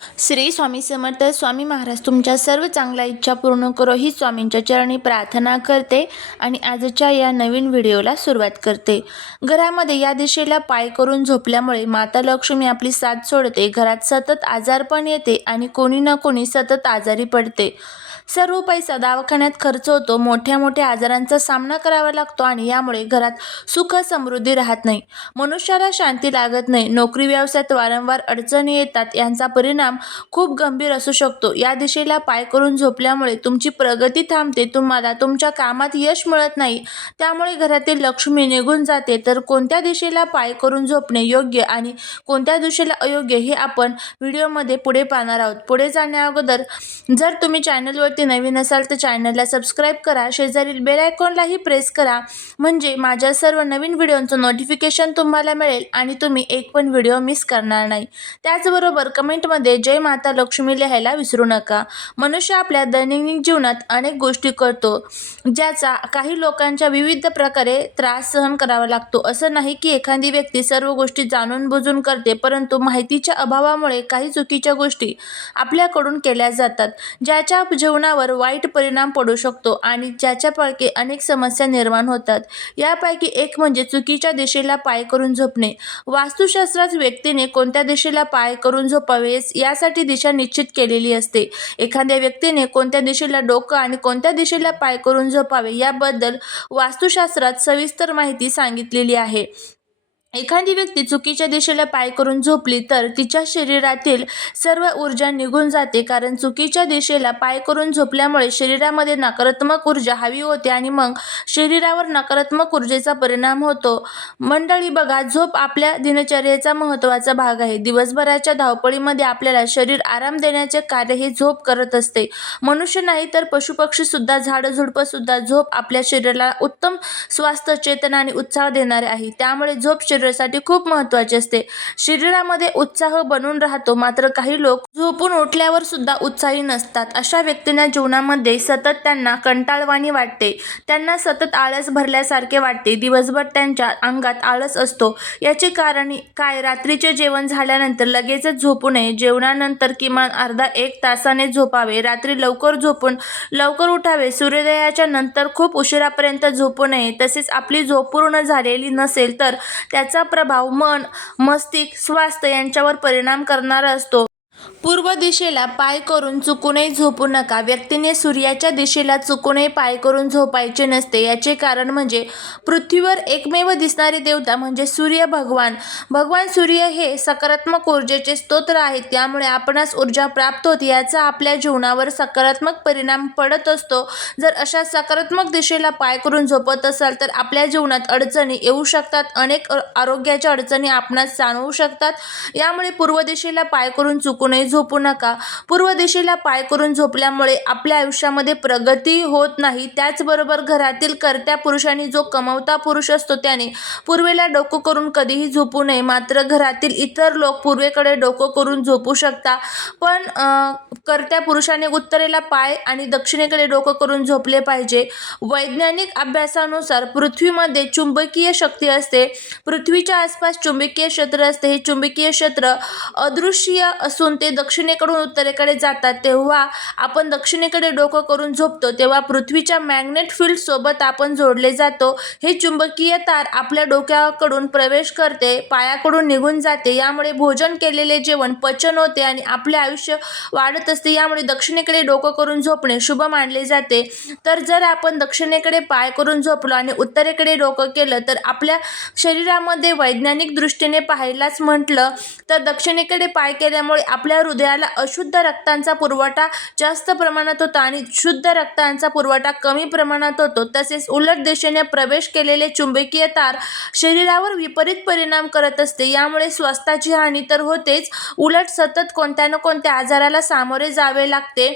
श्री स्वामी समर्थ स्वामी महाराज तुमच्या सर्व चांगल्या इच्छा पूर्ण करो ही स्वामींच्या चरणी प्रार्थना करते आणि आजच्या या नवीन व्हिडिओला सुरुवात करते. घरामध्ये या दिशेला पाय करून झोपल्यामुळे माता लक्ष्मी आपली साथ सोडते घरात सतत आजारपण येते आणि कोणी ना कोणी सतत आजारी पडते. सर्व पैसा दवाखान्यात खर्च होतो. मोठ्या मोठ्या आजारांचा सामना करावा लागतो आणि यामुळे घरात सुख समृद्धी राहत नाही. मनुष्याला शांती लागत नाही. नोकरी व्यवसायात वारंवार अडचणी येतात. यांचा परिणाम खूप गंभीर असू शकतो. या दिशेला पाय करून झोपल्यामुळे तुमची प्रगती थांबते. तुम्हाला तुमच्या कामात यश मिळत नाही. त्यामुळे घरातील लक्ष्मी निघून जाते. तर कोणत्या दिशेला पाय करून झोपणे योग्य आणि कोणत्या दिशेला अयोग्य हे आपण व्हिडिओमध्ये पुढे पाहणार आहोत. पुढे जाण्या अगोदर जर तुम्ही चॅनलवरती नवीन असाल तर चॅनलला सबस्क्राईब करा. शेजारील बेल आयकॉनलाही प्रेस करा. म्हणजे माझ्या सर्व नवीन व्हिडिओंचं नोटिफिकेशन तुम्हाला मिळेल आणि तुम्ही एक पण व्हिडिओ मिस करणार नाही. त्याचबरोबर कमेंटमध्ये जय माता लक्ष्मी लिहायला विसरू नका. मनुष्य आपल्या दैनंदिन जीवनात अनेक गोष्टी करतो ज्याचा काही लोकांच्या विविध प्रकारे त्रास सहन करावा लागतो. असं नाही की एखादी व्यक्ती सर्व गोष्टी जाणून बुजून करते परंतु माहितीच्या अभावामुळे काही चुकीच्या गोष्टी आपल्याकडून केल्या जातात ज्याच्या जीवनात जीवनावर वाईट परिणाम पडू शकतो आणि ज्याच्यापैकी अनेक समस्या निर्माण होतात. यापैकी एक म्हणजे चुकीच्या दिशेला पाय करून झोपणे. वास्तुशास्त्रात व्यक्तीने कोणत्या दिशेला पाय करून झोपावे यासाठी दिशा निश्चित केलेली असते. एखाद्या व्यक्तीने कोणत्या दिशेला डोकं आणि कोणत्या दिशेला पाय करून झोपावे याबद्दल वास्तुशास्त्रात सविस्तर माहिती सांगितलेली आहे. एखादी व्यक्ती चुकीच्या दिशेला पाय करून झोपली तर तिच्या शरीरातील सर्व ऊर्जा निघून जाते. कारण चुकीच्या दिशेला पाय करून झोपल्यामुळे शरीरामध्ये नकारात्मक ऊर्जा हवी होते आणि मग शरीरावर नकारात्मक ऊर्जेचा परिणाम होतो. मंडळी बघा झोप आपल्या दिनचर्येचा महत्त्वाचा भाग आहे. दिवसभराच्या धावपळीमध्ये आपल्याला शरीर आराम देण्याचे कार्य हे झोप करत असते. मनुष्य नाही तर पशुपक्षीसुद्धा झाडंझुडपंसुद्धा झोप आपल्या शरीराला उत्तम स्वास्थ्य चेतना आणि उत्साह देणारे आहे. त्यामुळे झोप शरीरासाठी खूप महत्त्वाची असते. शरीरामध्ये उत्साह बनून राहतो. मात्र काही लोक झोपून उठल्यावर सुद्धा उत्साही नसतात. अशा व्यक्तींना जीवनामध्ये सतत त्यांना कंटाळवाणी वाटते. त्यांना सतत आळस भरल्यासारखे वाटते. दिवसभर त्यांच्या अंगात आळस असतो. याचे कारण काय? रात्रीचे जेवण झाल्यानंतर लगेचच झोपू नये. जेवणानंतर किमान अर्धा एक तासाने झोपावे. रात्री लवकर झोपून लवकर उठावे. सूर्योदयाच्या नंतर खूप उशिरापर्यंत झोपू नये. तसेच आपली झोप पूर्ण झालेली नसेल तर त्याचा प्रभाव मन मस्तिष्क स्वास्थ्य यांच्यावर परिणाम करणारा असतो. पूर्व दिशेला पाय करून चुकूनही झोपू नका. व्यक्तीने सूर्याच्या दिशेला चुकूनही पाय करून झोपायचे नसते. याचे कारण म्हणजे पृथ्वीवर एकमेव दिसणारे देवता म्हणजे सूर्य भगवान. भगवान सूर्य हे सकारात्मक ऊर्जेचे स्तोत्र आहेत. त्यामुळे आपणास ऊर्जा प्राप्त होते. याचा आपल्या जीवनावर सकारात्मक परिणाम पडत असतो. जर अशा सकारात्मक दिशेला पाय करून झोपत असाल तर आपल्या जीवनात अडचणी येऊ शकतात. अनेक आरोग्याच्या अडचणी आपणास जाणवू शकतात. यामुळे पूर्व दिशेला पाय करून चुकून चुकूनही झोपू नका. पूर्व दिशेला पाय करून झोपल्यामुळे आपल्या आयुष्यामध्ये प्रगती होत नाही. त्याचबरोबर घरातील कर्त्या पुरुषांनी जो कमवता पुरुष असतो त्याने पूर्वेला डोकं करून कधीही झोपू नये. मात्र घरातील इतर लोक पूर्वेकडे डोकं करून झोपू शकता. पण कर्त्या पुरुषाने उत्तरेला पाय आणि दक्षिणेकडे डोकं करून झोपले पाहिजे. वैज्ञानिक अभ्यासानुसार पृथ्वीमध्ये चुंबकीय शक्ती असते. पृथ्वीच्या आसपास चुंबकीय क्षेत्र असते. हे चुंबकीय क्षेत्र अदृश्य असून ते दक्षिणेकडून उत्तरेकडे जातात तेव्हा आपण दक्षिणेकडे डोकं करून झोपतो तेव्हा पृथ्वीच्या मॅग्नेट फील्डसोबत आपण जोडले जातो. हे चुंबकीय तार आपल्या डोक्याकडून प्रवेश करते पायाकडून निघून जाते. यामुळे भोजन केलेले जेवण पचन होते आणि आपले आयुष्य वाढत असते. यामुळे दक्षिणेकडे डोकं करून झोपणे शुभ मानले जाते. तर जर आपण दक्षिणेकडे पाय करून झोपलो आणि उत्तरेकडे डोकं केलं तर आपल्या शरीरामध्ये वैज्ञानिक दृष्टीने पाहायलाच म्हटलं तर दक्षिणेकडे पाय केल्यामुळे आपल्या हृदयाला अशुद्ध रक्तांचा पुरवठा जास्त प्रमाणात होता आणि शुद्ध रक्तांचा पुरवठा कमी प्रमाणात होतो. तसेच उलट दिशेने प्रवेश केलेले चुंबकीय तार शरीरावर विपरीत परिणाम करत असते. यामुळे स्वास्थ्याची हानी तर होतेच. उलट सतत कोणत्या ना कोणत्या आजाराला सामोरे जावे लागते.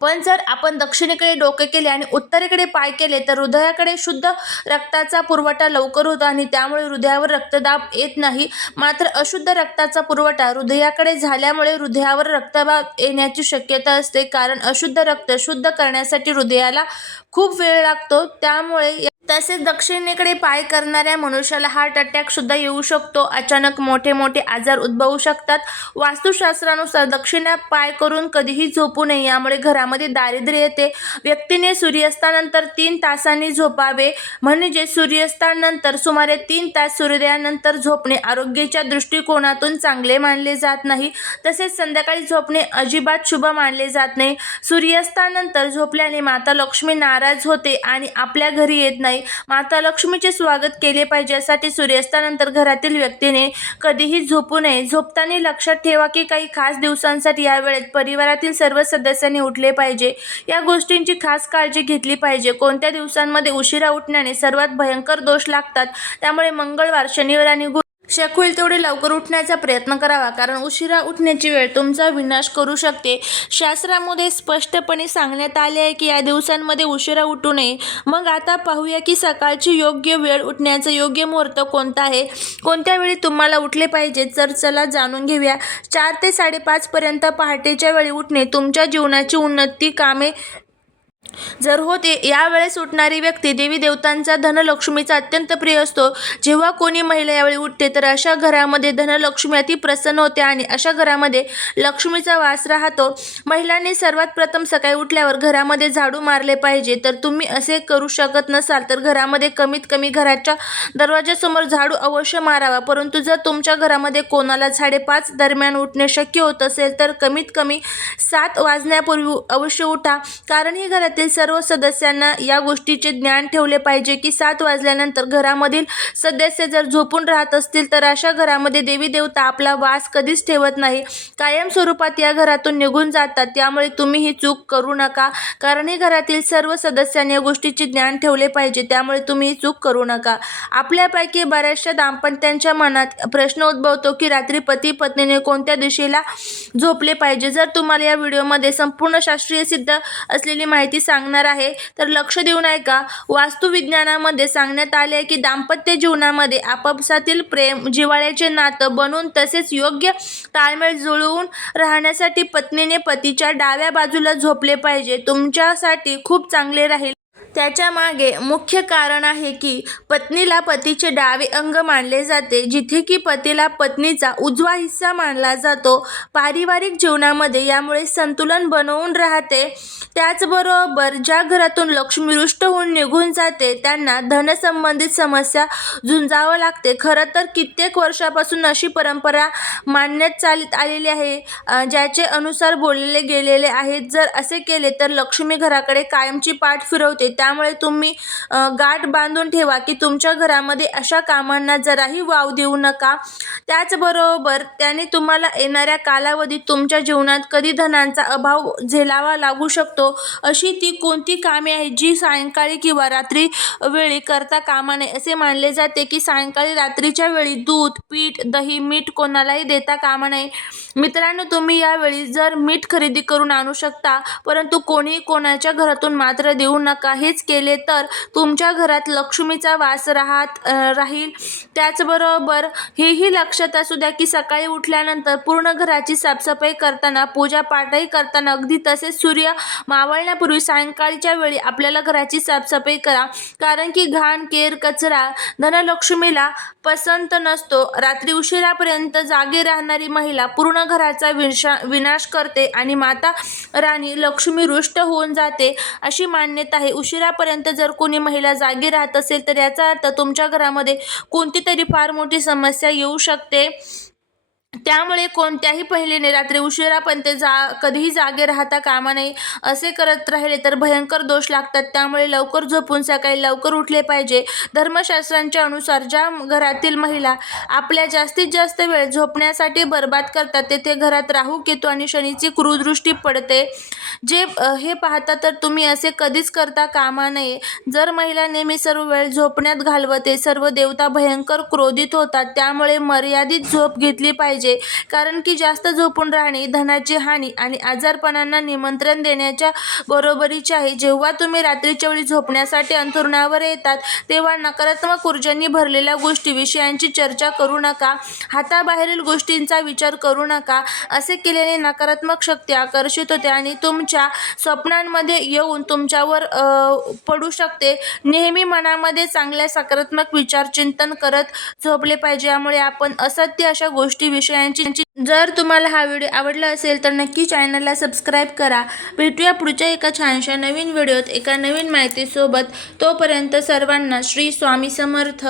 पण जर आपण दक्षिणेकडे डोके केले आणि उत्तरेकडे पाय केले तर हृदयाकडे शुद्ध रक्ताचा पुरवठा लवकर होतो आणि त्यामुळे हृदयावर रक्तदाब येत नाही. मात्र अशुद्ध रक्ताचा पुरवठा हृदयाकडे झाल्यामुळे हृदयावर रक्तदाब येण्याची शक्यता असते. कारण अशुद्ध रक्त शुद्ध करण्यासाठी हृदयाला खूप वेळ लागतो. त्यामुळे तसेच दक्षिणेकडे पाय करणाऱ्या मनुष्याला हार्ट अटॅक सुद्धा येऊ शकतो. अचानक मोठे मोठे आजार उद्भवू शकतात. वास्तुशास्त्रानुसार दक्षिणा पाय करून कधीही झोपू नये. यामुळे घरामध्ये दारिद्र्य येते. व्यक्तीने सूर्यास्तानंतर तीन तासांनी झोपावे. म्हणजे सूर्यास्तानंतर सुमारे तीन तास सूर्योदयानंतर झोपणे आरोग्याच्या दृष्टिकोनातून चांगले मानले जात नाही. तसेच संध्याकाळी झोपणे अजिबात शुभ मानले जात नाही. सूर्यास्तानंतर झोपल्याने माता लक्ष्मी नाराज होते आणि आपल्या घरी येत नाही. माता लक्ष्मीचे स्वागत केले पाहिजे यासाठी सूर्यास्तानंतर घरातील व्यक्तीने कधीही झोपू नये. झोपताना लक्षात ठेवा की काही खास दिवसांसाठी या वेळेत परिवारातील सर्व सदस्यांनी उठले पाहिजे. या गोष्टींची खास काळजी घेतली पाहिजे. कोणत्या दिवसांमध्ये उशिरा उठण्याने सर्वात भयंकर दोष लागतात त्यामुळे मंगळवार शनिवार आणि शक्य होईल तेवढे लवकर उठण्याचा प्रयत्न करावा कारण उशिरा उठण्याची वेळ तुमचा विनाश करू शकते. शास्त्रामध्ये स्पष्टपणे सांगण्यात आले आहे की या दिवसांमध्ये उशिरा उठू नये. मग आता पाहूया की सकाळची योग्य वेळ उठण्याचा योग्य मुहूर्त कोणता आहे? कोणत्या वेळी तुम्हाला उठले पाहिजे? तर चला जाणून घेऊया. चार ते साडेपाचपर्यंत पहाटेच्या वेळी उठणे तुमच्या जीवनाची उन्नती कामे जर होते यावेळेस उठणारी व्यक्ती देवी देवतांचा धनलक्ष्मीचा अत्यंत प्रिय असतो. जेव्हा कोणी महिला यावेळी उठते तर अशा घरामध्ये धनलक्ष्मी अति प्रसन्न होते आणि अशा घरामध्ये लक्ष्मीचा वास राहतो. महिलांनी सर्वात प्रथम सकाळी उठल्यावर घरामध्ये झाडू मारले पाहिजे. तर तुम्ही असे करू शकत नसाल तर घरामध्ये कमीत कमी घराच्या दरवाजासमोर झाडू अवश्य मारावा. परंतु जर तुमच्या घरामध्ये कोणाला साडेपाच दरम्यान उठणे शक्य होत असेल तर कमीत कमी सात वाजण्यापूर्वी अवश्य उठा. कारण ही घरातील सर्व सदस्यांना या गोष्टीचे ज्ञान ठेवले पाहिजे की सात वाजल्यानंतर घरामधील सदस्य जर झोपून राहत असतील तर अशा घरामध्ये देवी देवता आपला वास कधीच ठेवत नाही. कायम स्वरूपात या घरातून निघून जातात. त्यामुळे तुम्ही ही चूक करू नका. कारण ही घरातील सर्व सदस्यांनी या गोष्टीचे ज्ञान ठेवले पाहिजे. त्यामुळे तुम्ही ही चूक करू नका. आपल्यापैकी बऱ्याचशा दाम्पत्यांच्या मनात प्रश्न उद्भवतो की रात्री पती पत्नीने कोणत्या दिशेला झोपले पाहिजे? जर तुम्हाला या व्हिडिओमध्ये संपूर्ण शास्त्रीय सिद्ध असलेली माहिती सांगणार आहे. तर लक्ष देऊन ऐका. वास्तुविज्ञानामध्ये सांगण्यात आले आहे की दाम्पत्य जीवनामध्ये आपापसातील प्रेम जिव्हाळ्याचे नातं बनवून तसेच योग्य ताळमेळ जुळवून राहण्यासाठी पत्नीने पतीच्या डाव्या बाजूला झोपले पाहिजे. तुमच्यासाठी खूप चांगले राहील. त्याच्यामागे मुख्य कारण आहे की पत्नीला पतीचे डावे अंग मानले जाते जिथे की पतीला पत्नीचा उजवा हिस्सा मानला जातो. पारिवारिक जीवनामध्ये यामुळे संतुलन बनवून राहते. त्याचबरोबर ज्या घरातून लक्ष्मी रुष्ट होऊन निघून जाते त्यांना धनसंबंधित समस्या झुंजावं लागते. खरं तर कित्येक वर्षापासून अशी परंपरा मानण्यात चालत आलेली आहे ज्याचे अनुसार बोलले गेलेले आहेत. जर असे केले तर लक्ष्मी घराकडे कायमची पाठ फिरवते. त्यामुळे तुम्ही गाठ बांधून ठेवा की तुमच्या घरामध्ये अशा कामांना जराही वाव देऊ नका. त्याचबरोबर त्याने तुम्हाला येणाऱ्या कालावधीत तुमच्या जीवनात कधी धनांचा अभाव झेलावा लागू शकतो अशी ती कोणती कामे आहेत जी सायंकाळी किंवा रात्री वेळी करता कामा नये? असे मानले जाते की सायंकाळी रात्रीच्या वेळी दूध पीठ दही मीठ कोणालाही देता कामा नये. मित्रांनो तुम्ही यावेळी जर मीठ खरेदी करून आणू शकता परंतु कोणी कोणाच्या घरातून मात्र देऊ नका. हेच केले तर तुमच्या घरात लक्ष्मीचा वास राहत राहील. त्याचबरोबर हेही लक्षात असू द्या की सकाळी उठल्यानंतर पूर्ण घराची साफसफाई करताना पूजा पाठही करताना अगदी तसेच सूर्य मावळण्यापूर्वी सायंकाळच्या वेळी आपल्याला घराची साफसफाई करा. कारण की घाण केर कचरा धनलक्ष्मीला पसंत नसतो. रात्री उशिरापर्यंत जागी राहणारी महिला पूर्ण घराचा विशा विनाश करते आणि माता राणी लक्ष्मी रुष्ट होऊन जाते अशी मान्यता आहे. उशिरापर्यंत जर कोणी महिला जागी राहत असेल तर याचा अर्थ तुमच्या घरामध्ये कोणती तरी फार मोठी समस्या येऊ शकते. शकते. त्यामुळे कोणत्याही पहिलीने रात्री उशिरापर्यंत जा कधीही जागे राहता कामा नये असे करत राहिले तर भयंकर दोष लागतात. त्यामुळे लवकर झोपून सकाळी लवकर उठले पाहिजे. धर्मशास्त्रांच्या अनुसार ज्या घरातील महिला आपल्या जास्तीत जास्त वेळ झोपण्यासाठी बर्बाद करतात तेथे घरात राहू केतू आणि शनीची क्रूदृष्टी पडते. जे हे पाहता तर तुम्ही असे कधीच करता कामा नये. जर महिला नेहमी सर्व वेळ झोपण्यात घालवते सर्व देवता भयंकर क्रोधित होतात त्यामुळे मर्यादित झोप घेतली पाहिजे. पाहिजे. कारण की जास्त झोपून राहणे धनाची हानी आणि आजारपणांना निमंत्रण देण्याच्या बरोबरीचे आहे. जेव्हा तुम्ही रात्रीच्या वेळी झोपण्यासाठी अंथरुणावर येतात तेव्हा नकारात्मक ऊर्जांनी भरलेल्या गोष्टी विषयांची चर्चा करू नका हाताबाहेरील गोष्टींचा विचार करू नका असे केल्याने नकारात्मक शक्ती आकर्षित होते आणि तुमच्या स्वप्नांमध्ये येऊन तुमच्यावर पडू शकते. नेहमी मनामध्ये चांगल्या सकारात्मक विचार चिंतन करत झोपले पाहिजे. यामुळे आपण असत्य अशा गोष्टी विषय विषयांची जर तुम्हाला हा व्हिडिओ आवडला असेल तर नक्की चॅनलला सबस्क्राईब करा. भेटूया पुढच्या एका छानशा नवीन व्हिडिओत एका नवीन माहितीसोबत. तोपर्यंत सर्वांना श्री स्वामी समर्थ.